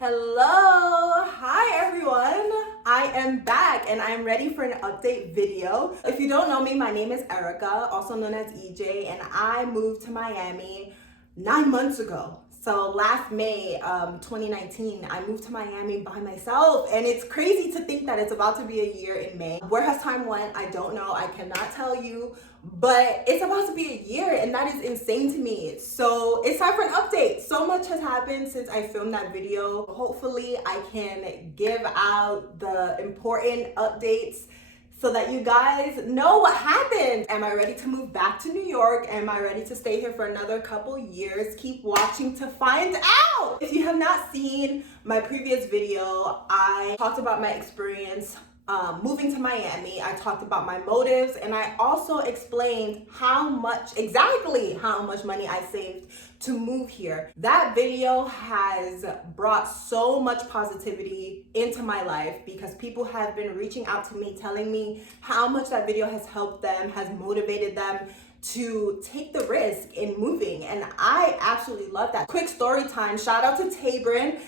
Hello, hi everyone. I am back and I'm ready for an update video. If you don't know me, my name is Erica, also known as EJ, and I moved to Miami 9 months ago. So last May 2019, I moved to Miami by myself, and it's crazy to think that it's about to be a year in May. Where has time went? I don't know. I cannot tell you, but it's about to be a year, and that is insane to me. So it's time for an update. So much has happened since I filmed that video. Hopefully I can give out the important updates so that you guys know what happened. Am I ready to move back to New York? Am I ready to stay here for another couple years? Keep watching to find out. If you have not seen my previous video, I talked about my experience moving to Miami. I talked about my motives, and I also explained exactly how much money I saved to move here. That video has brought so much positivity into my life because people have been reaching out to me, telling me how much that video has helped them, has motivated them to take the risk in moving, and I absolutely love that. Quick story time, shout out to Tabrin.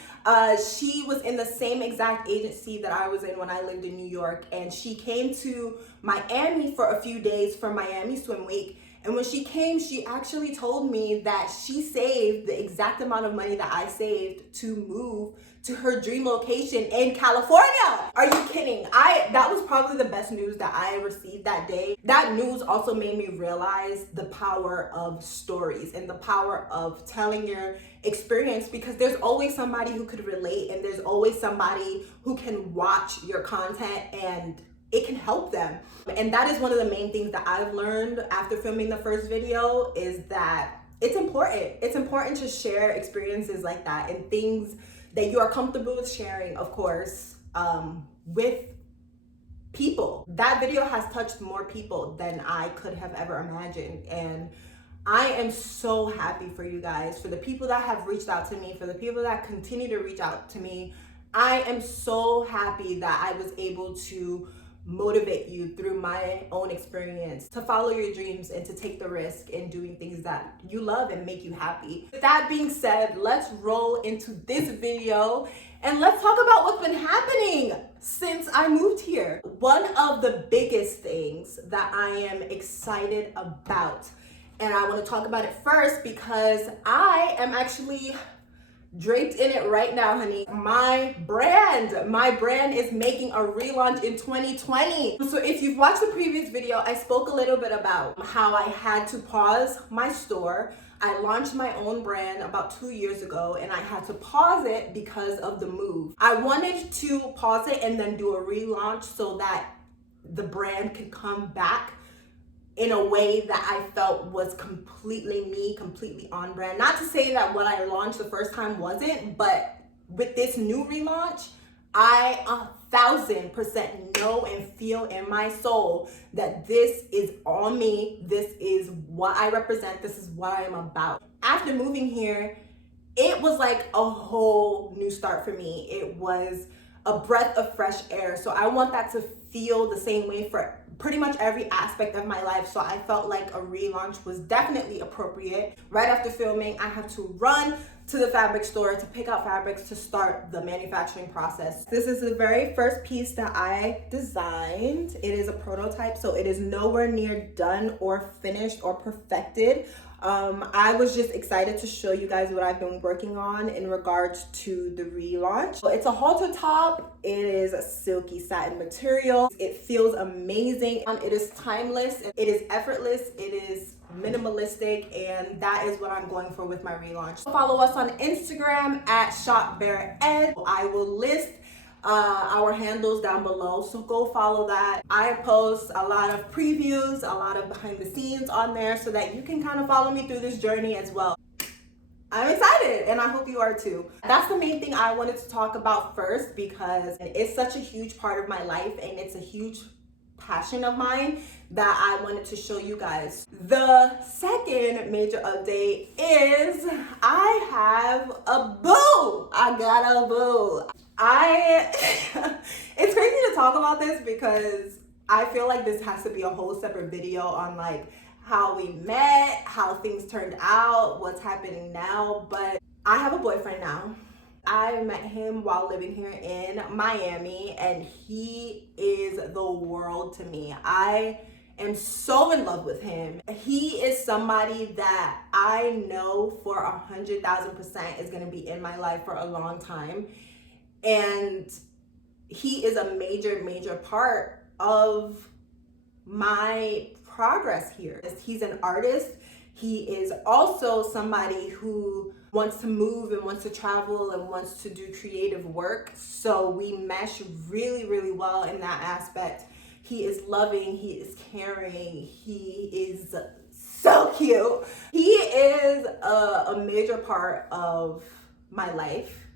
She was in the same exact agency that I was in when I lived in New York, and she came to Miami for a few days for Miami Swim Week. And when she came, she actually told me that she saved the exact amount of money that I saved to move to her dream location in California. Are you kidding? That was probably the best news that I received that day. That news also made me realize the power of stories and the power of telling your experience, because there's always somebody who could relate, and there's always somebody who can watch your content and it can help them. And that is one of the main things that I've learned after filming the first video, is that it's important. It's important to share experiences like that and things that you are comfortable with sharing, of course, with people. That video has touched more people than I could have ever imagined. And I am so happy for you guys, for the people that have reached out to me, for the people that continue to reach out to me. I am so happy that I was able to motivate you through my own experience to follow your dreams and to take the risk in doing things that you love and make you happy. With that being said, let's roll into this video and let's talk about what's been happening since I moved here. One of the biggest things that I am excited about, and I want to talk about it first because I am actually draped in it right now, honey. My brand is making a relaunch in 2020. So if you've watched the previous video, I spoke a little bit about how I had to pause my store. I launched my own brand about 2 years ago, and I had to pause it because of the move. I wanted to pause it and then do a relaunch so that the brand could come back in a way that I felt was completely me, completely on brand. Not to say that what I launched the first time wasn't, but with this new relaunch, I 1000% know and feel in my soul that this is all me. This is what I represent. This is what I am about. After moving here, it was like a whole new start for me. It was a breath of fresh air. So I want that to feel the same way for pretty much every aspect of my life. So I felt like a relaunch was definitely appropriate. Right after filming, I had to run to the fabric store to pick out fabrics to start the manufacturing process. This is the very first piece that I designed. It is a prototype, so it is nowhere near done or finished or perfected. I was just excited to show you guys what I've been working on in regards to the relaunch. So it's a halter top. It is a silky satin material. It feels amazing. It is timeless. It is effortless. It is minimalistic, and that is what I'm going for with my relaunch. Follow us on Instagram at ShopBareEd. I will list our handles down below, so go follow that. I post a lot of previews, a lot of behind the scenes on there, so that you can kind of follow me through this journey as well. I'm excited, and I hope you are too. That's the main thing I wanted to talk about first, because it's such a huge part of my life and it's a huge passion of mine that I wanted to show you guys. The second major update is I have a boo. I got a boo. It's crazy to talk about this because I feel like this has to be a whole separate video on like how we met, how things turned out, what's happening now. But I have a boyfriend now. I met him while living here in Miami, and he is the world to me. I am so in love with him. He is somebody that I know for 100,000% is going to be in my life for a long time. And he is a major part of my progress here. He's an artist. He is also somebody who wants to move and wants to travel and wants to do creative work. So we mesh really well in that aspect. He is loving, he is caring, he is so cute. He is a major part of my life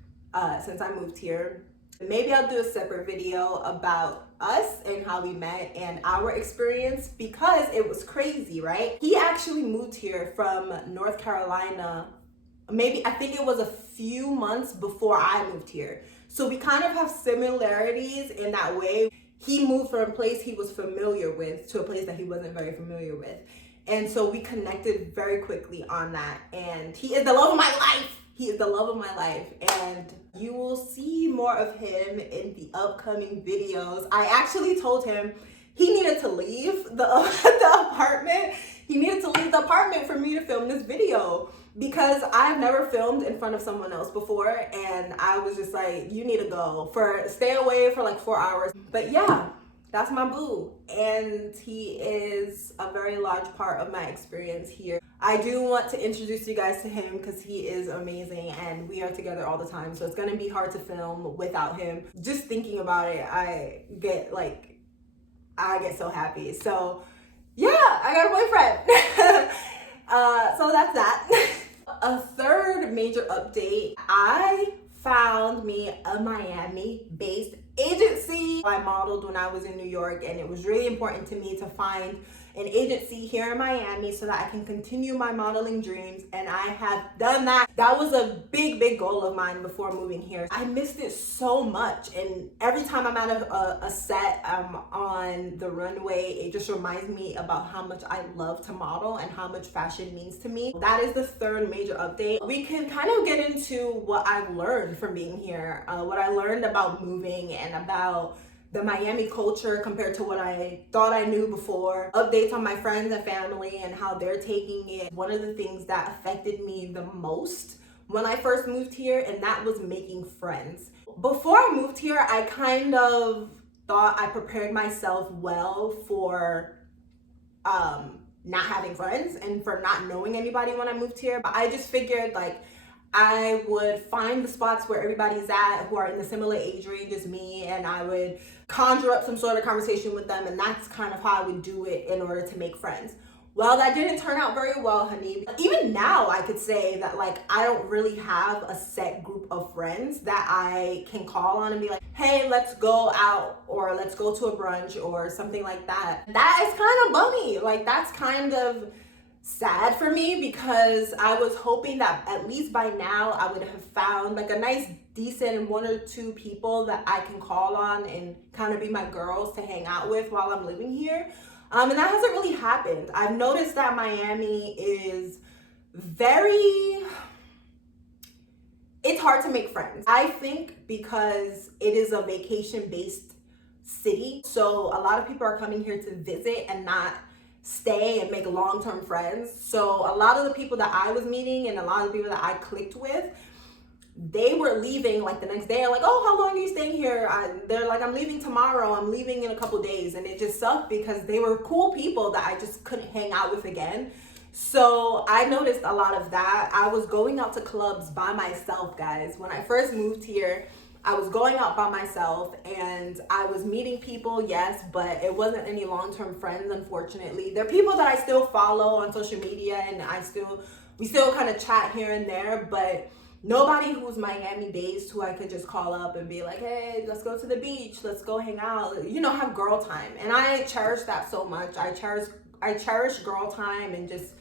since I moved here. Maybe I'll do a separate video about us and how we met and our experience, because it was crazy, right? He actually moved here from North Carolina. I think it was a few months before I moved here. So we kind of have similarities in that way. He moved from a place he was familiar with to a place that he wasn't very familiar with. And so we connected very quickly on that. And he is the love of my life. He is the love of my life. And you will see more of him in the upcoming videos. I actually told him he needed to leave the apartment. He needed to leave the apartment for me to film this video, because I've never filmed in front of someone else before, and I was just like, you need to go, stay away for like 4 hours. But yeah, that's my boo, and he is a very large part of my experience here. I do want to introduce you guys to him because he is amazing and we are together all the time, so it's gonna be hard to film without him. Just thinking about it, I get so happy. So yeah, I got a boyfriend. So that's that. A third major update, I found me a Miami-based agency. I modeled when I was in New York, and it was really important to me to find an agency here in Miami so that I can continue my modeling dreams, and I have done that. That was a big goal of mine before moving here. I missed it so much, and every time I'm at a set on the runway, it just reminds me about how much I love to model and how much fashion means to me. That is the third major update. We can kind of get into what I've learned from being here, what I learned about moving and about the Miami culture compared to what I thought I knew before, updates on my friends and family and how they're taking it. One of the things that affected me the most when I first moved here, and that was making friends. Before I moved here, I kind of thought I prepared myself well for not having friends and for not knowing anybody when I moved here. But I just figured like I would find the spots where everybody's at who are in the similar age range as me, and I would conjure up some sort of conversation with them, and that's kind of how I would do it in order to make friends. Well, that didn't turn out very well, honey. Even now, I could say that like I don't really have a set group of friends that I can call on and be like, hey, let's go out, or let's go to a brunch or something like that. That is kind of bummy. Like that's kind of sad for me, because I was hoping that at least by now I would have found like a nice decent 1 or 2 people that I can call on and kind of be my girls to hang out with while I'm living here. And that hasn't really happened. I've noticed that Miami is it's hard to make friends. I think because it is a vacation-based city, so a lot of people are coming here to visit and not stay and make long-term friends. So a lot of the people that I was meeting and a lot of the people that I clicked with, they were leaving like the next day. Like, oh, how long are you staying here? They're like, I'm leaving tomorrow. I'm leaving in a couple days. And it just sucked because they were cool people that I just couldn't hang out with again. So I noticed a lot of that. I was going out to clubs by myself, guys. When I first moved here, I was going out by myself and I was meeting people, yes, but it wasn't any long-term friends, unfortunately. They're people that I still follow on social media, and we still kind of chat here and there, but nobody who's Miami based who I could just call up and be like, hey, let's go to the beach, let's go hang out, you know, have girl time. And I cherish that so much. I cherish girl time and just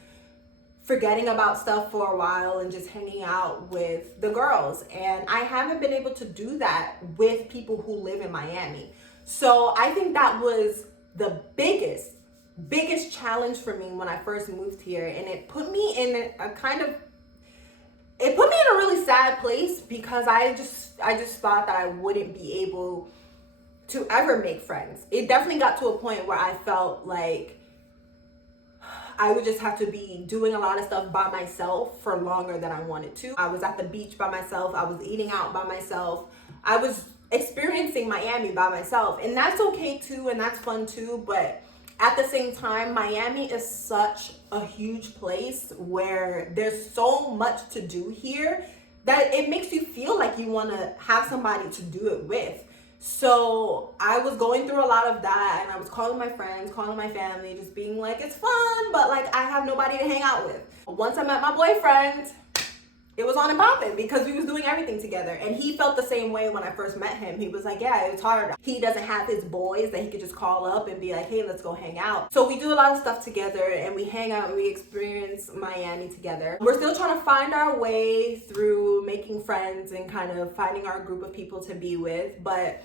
forgetting about stuff for a while and just hanging out with the girls. And I haven't been able to do that with people who live in Miami. So I think that was the biggest challenge for me when I first moved here. And it put me in a kind of it put me in a really sad place because I just thought that I wouldn't be able to ever make friends. It definitely got to a point where I felt like I would just have to be doing a lot of stuff by myself for longer than I wanted to. I was at the beach by myself. I was eating out by myself. I was experiencing Miami by myself. And that's okay too, and that's fun too. But at the same time, Miami is such a huge place where there's so much to do here that it makes you feel like you want to have somebody to do it with. So I was going through a lot of that, and I was calling my friends, calling my family, just being like, it's fun, but like I have nobody to hang out with. Once I met my boyfriend, it was on and popping because we was doing everything together. And he felt the same way when I first met him. He was like, yeah, it's hard. He doesn't have his boys that he could just call up and be like, hey, let's go hang out. So we do a lot of stuff together, and we hang out and we experience Miami together. We're still trying to find our way through making friends and kind of finding our group of people to be with. But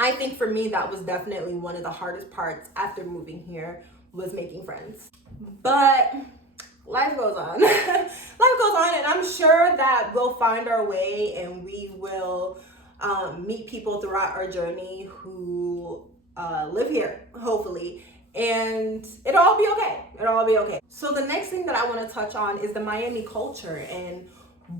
I think for me, that was definitely one of the hardest parts after moving here, was making friends. But life goes on. Life goes on, and I'm sure that we'll find our way, and we will meet people throughout our journey who live here, hopefully, and it'll all be okay. It'll all be okay. So the next thing that I want to touch on is the Miami culture and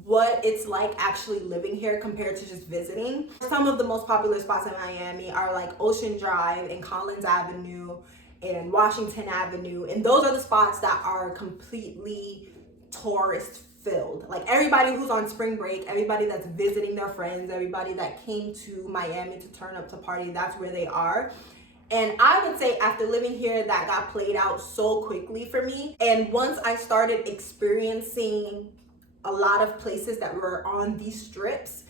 what it's like actually living here compared to just visiting. Some of the most popular spots in Miami are like Ocean Drive and Collins Avenue and Washington Avenue, and those are the spots that are completely tourist filled. Like everybody who's on spring break, everybody that's visiting their friends, everybody that came to Miami to turn up to party, that's where they are. And I would say after living here, that got played out so quickly for me. And once I started experiencing a lot of places that were on these strips,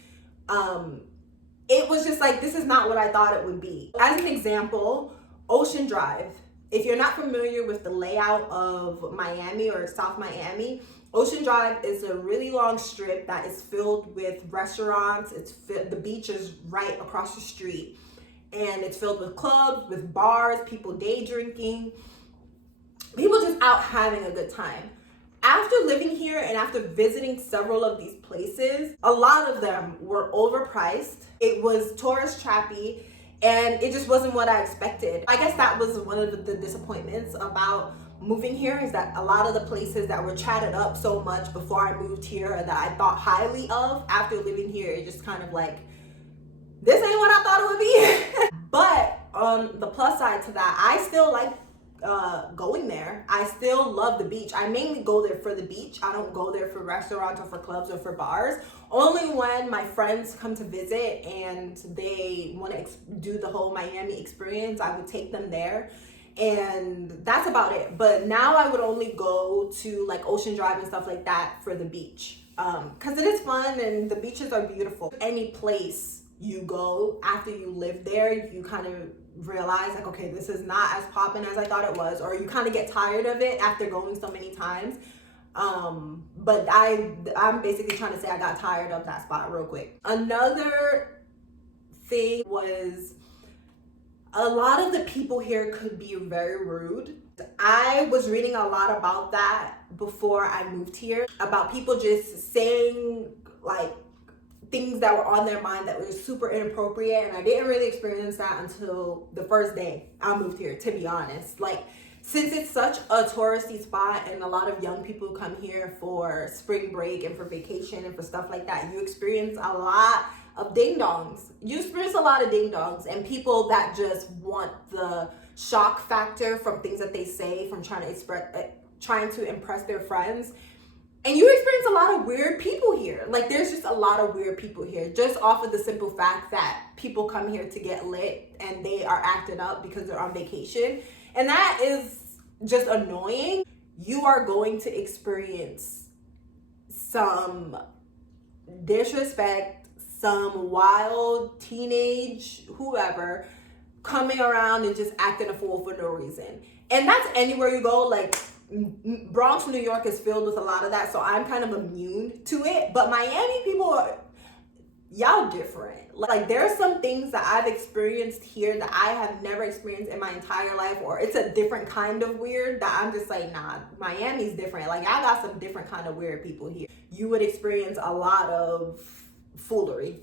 it was just like, this is not what I thought it would be. As an example, Ocean Drive. If you're not familiar with the layout of Miami or South Miami, Ocean Drive is a really long strip that is filled with restaurants. The beach is right across the street, and it's filled with clubs, with bars, people day drinking, people just out having a good time. After living here and after visiting several of these places, a lot of them were overpriced. It was tourist trappy, and it just wasn't what I expected. I guess that was one of the disappointments about moving here, is that a lot of the places that were chatted up so much before I moved here that I thought highly of, after living here, it just kind of like, this ain't what I thought it would be. But on the plus side to that, I still like going there. I still love the beach. I mainly go there for the beach. I don't go there for restaurants or for clubs or for bars. Only when my friends come to visit and they want to do the whole Miami experience, I would take them there. And that's about it. But now I would only go to like Ocean Drive and stuff like that for the beach. Because it is fun and the beaches are beautiful. Any place you go after you live there, you kind of realize like, okay, this is not as poppin' as I thought it was, or you kind of get tired of it after going so many times. But I'm basically trying to say I got tired of that spot real quick. Another thing was, a lot of the people here could be very rude. I was reading a lot about that before I moved here, about people just saying like things that were on their mind that were super inappropriate, and I didn't really experience that until the first day I moved here, to be honest. Like, since it's such a touristy spot and a lot of young people come here for spring break and for vacation and for stuff like that, you experience a lot of ding-dongs. You experience a lot of ding-dongs and people that just want the shock factor from things that they say, from trying to impress their friends. And you experience a lot of weird people here. Like, there's just a lot of weird people here, just off of the simple fact that people come here to get lit and they are acting up because they're on vacation. And that is just annoying. You are going to experience some disrespect, some wild teenage whoever coming around and just acting a fool for no reason. And that's anywhere you go. Like, Bronx, New York is filled with a lot of that, so I'm kind of immune to it. But Miami people are, y'all different. Like, there are some things that I've experienced here that I have never experienced in my entire life, or it's a different kind of weird that I'm just like, nah, Miami's different. Like, I got some different kind of weird people here. you would experience a lot of foolery.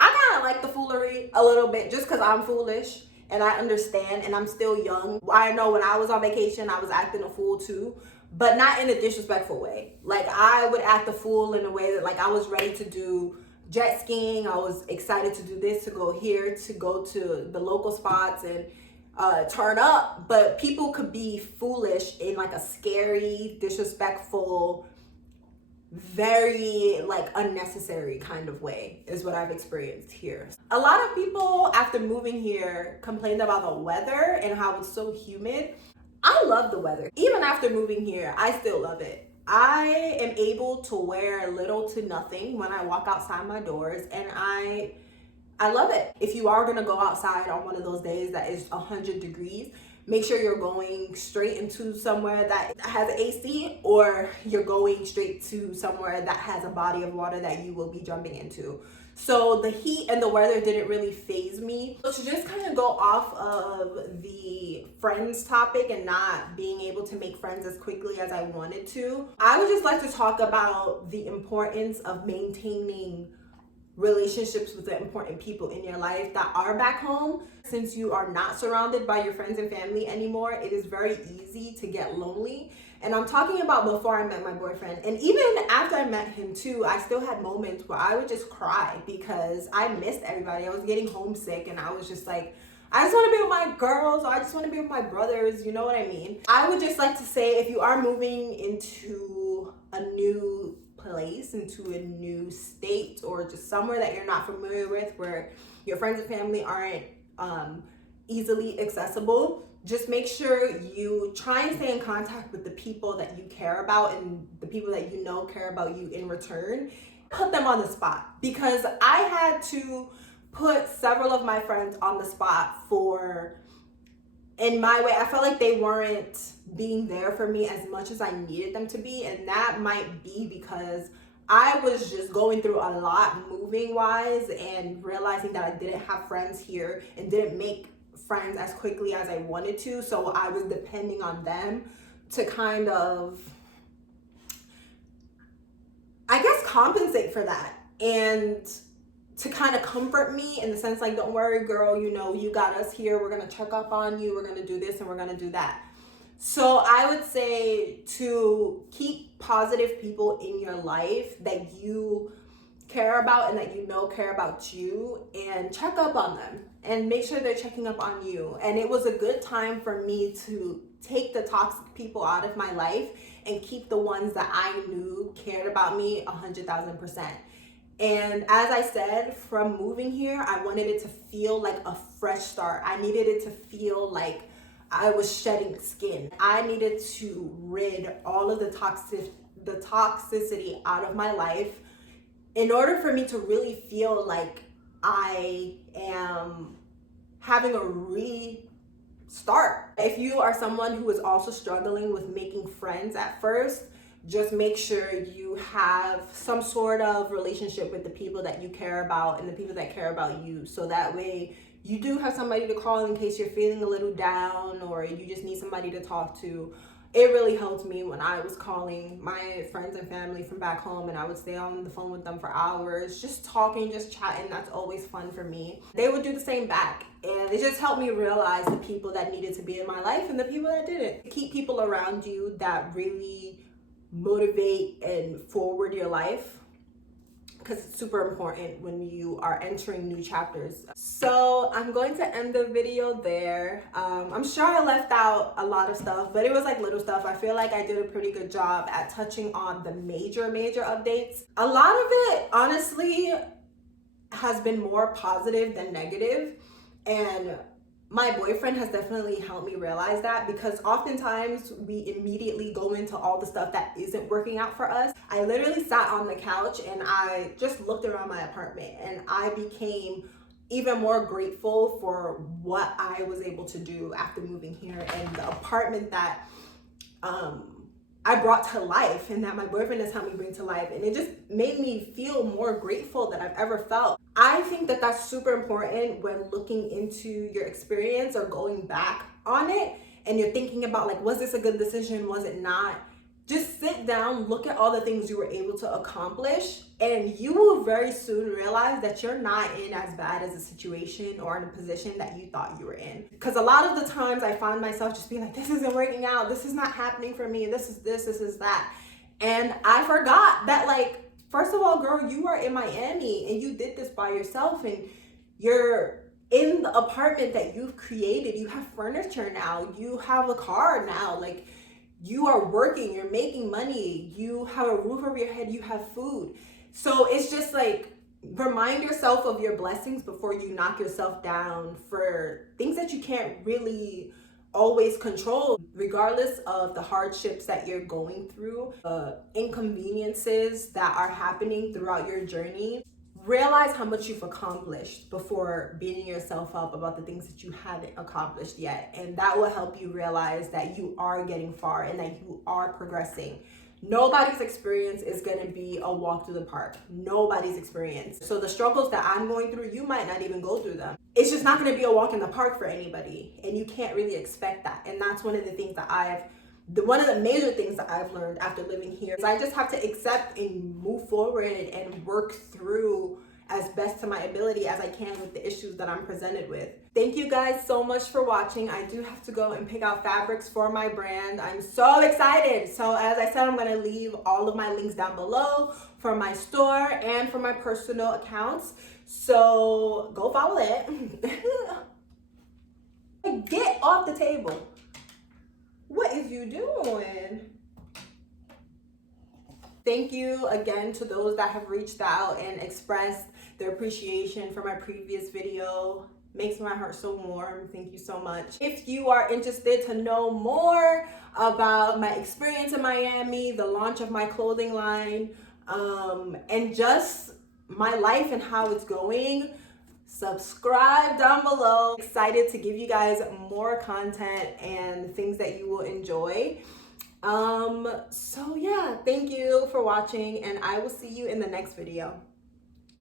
I kind of like the foolery a little bit just because I'm foolish and I understand and I'm still young. I know when I was on vacation, I was acting a fool too, but not in a disrespectful way. Like I would act a fool in a way that like I was ready to do jet skiing. I was excited to do this, to go here, to go to the local spots and turn up. But people could be foolish in like a scary, disrespectful, very like unnecessary kind of way is what I've experienced here. A lot of people after moving here complained about the weather and how it's so humid. I love the weather. Even after moving here, I still love it. I am able to wear little to nothing when I walk outside my doors, and I love it. If you are gonna go outside on one of those days that is 100 degrees, make sure you're going straight into somewhere that has AC, or you're going straight to somewhere that has a body of water that you will be jumping into. So the heat and the weather didn't really faze me. So to just kind of go off of the friends topic and not being able to make friends as quickly as I wanted to, I would just like to talk about the importance of maintaining relationships with the important people in your life that are back home. Since you are not surrounded by your friends and family anymore, it is very easy to get lonely. And I'm talking about before I met my boyfriend. And even after I met him too, I still had moments where I would just cry because I missed everybody. I was getting homesick and I was just like, I just want to be with my girls, or I just want to be with my brothers, you know what I mean? I would just like to say, if you are moving into a new place, into a new state, or just somewhere that you're not familiar with, where your friends and family aren't easily accessible, just make sure you try and stay in contact with the people that you care about and the people that you know care about you in return. Put them on the spot, because I had to put several of my friends on the spot in my way. I felt like they weren't being there for me as much as I needed them to be, and that might be because I was just going through a lot moving wise and realizing that I didn't have friends here and didn't make friends as quickly as I wanted to. So I was depending on them to kind of, I guess, compensate for that and to kind of comfort me in the sense like, don't worry girl, you know, you got us here, we're gonna check up on you, we're gonna do this and we're gonna do that. So I would say to keep positive people in your life that you care about and that you know care about you, and check up on them and make sure they're checking up on you. And it was a good time for me to take the toxic people out of my life and keep the ones that I knew cared about me 100,000%. And as I said, from moving here, I wanted it to feel like a fresh start. I needed it to feel like I was shedding skin. I needed to rid all of the toxicity out of my life in order for me to really feel like I am having a restart. If you are someone who is also struggling with making friends at first, just make sure you have some sort of relationship with the people that you care about and the people that care about you. So that way you do have somebody to call in case you're feeling a little down or you just need somebody to talk to. It really helped me when I was calling my friends and family from back home, and I would stay on the phone with them for hours, just talking, just chatting. That's always fun for me. They would do the same back, and it just helped me realize the people that needed to be in my life and the people that didn't. Keep people around you that really motivate and forward your life, because it's super important when you are entering new chapters. So I'm going to end the video there. I'm sure I left out a lot of stuff, but it was like little stuff. I feel like I did a pretty good job at touching on the major updates. A lot of it, honestly, has been more positive than negative. And my boyfriend has definitely helped me realize that, because oftentimes we immediately go into all the stuff that isn't working out for us. I literally sat on the couch and I just looked around my apartment, and I became even more grateful for what I was able to do after moving here, and the apartment that I brought to life and that my boyfriend has helped me bring to life. And it just made me feel more grateful than I've ever felt. I think that that's super important when looking into your experience or going back on it and you're thinking about like, was this a good decision? Was it not? Just sit down, look at all the things you were able to accomplish, and you will very soon realize that you're not in as bad as a situation or in a position that you thought you were in. Because a lot of the times I find myself just being like, this isn't working out, this is not happening for me, this is that. And I forgot that, like, first of all, girl, you are in Miami and you did this by yourself, and you're in the apartment that you've created. You have furniture now, you have a car now, like, you are working, you're making money, you have a roof over your head, you have food. So it's just like, remind yourself of your blessings before you knock yourself down for things that you can't really always control. Regardless of the hardships that you're going through, inconveniences that are happening throughout your journey, realize how much you've accomplished before beating yourself up about the things that you haven't accomplished yet. And that will help you realize that you are getting far and that you are progressing. Nobody's experience is going to be a walk through the park. Nobody's experience. So the struggles that I'm going through, you might not even go through them. It's just not going to be a walk in the park for anybody. And you can't really expect that. And that's one of the things that one of the major things that I've learned after living here is I just have to accept and move forward and work through as best to my ability as I can with the issues that I'm presented with. Thank you guys so much for watching. I do have to go and pick out fabrics for my brand. I'm so excited. So as I said, I'm gonna leave all of my links down below for my store and for my personal accounts. So go follow it. Get off the table. What is you doing? Thank you again to those that have reached out and expressed their appreciation for my previous video. Makes my heart so warm. Thank you so much. If you are interested to know more about my experience in Miami, the launch of my clothing line, and just my life and how it's going, subscribe down below. Excited to give you guys more content and things that you will enjoy. So yeah, thank you for watching, and I will see you in the next video.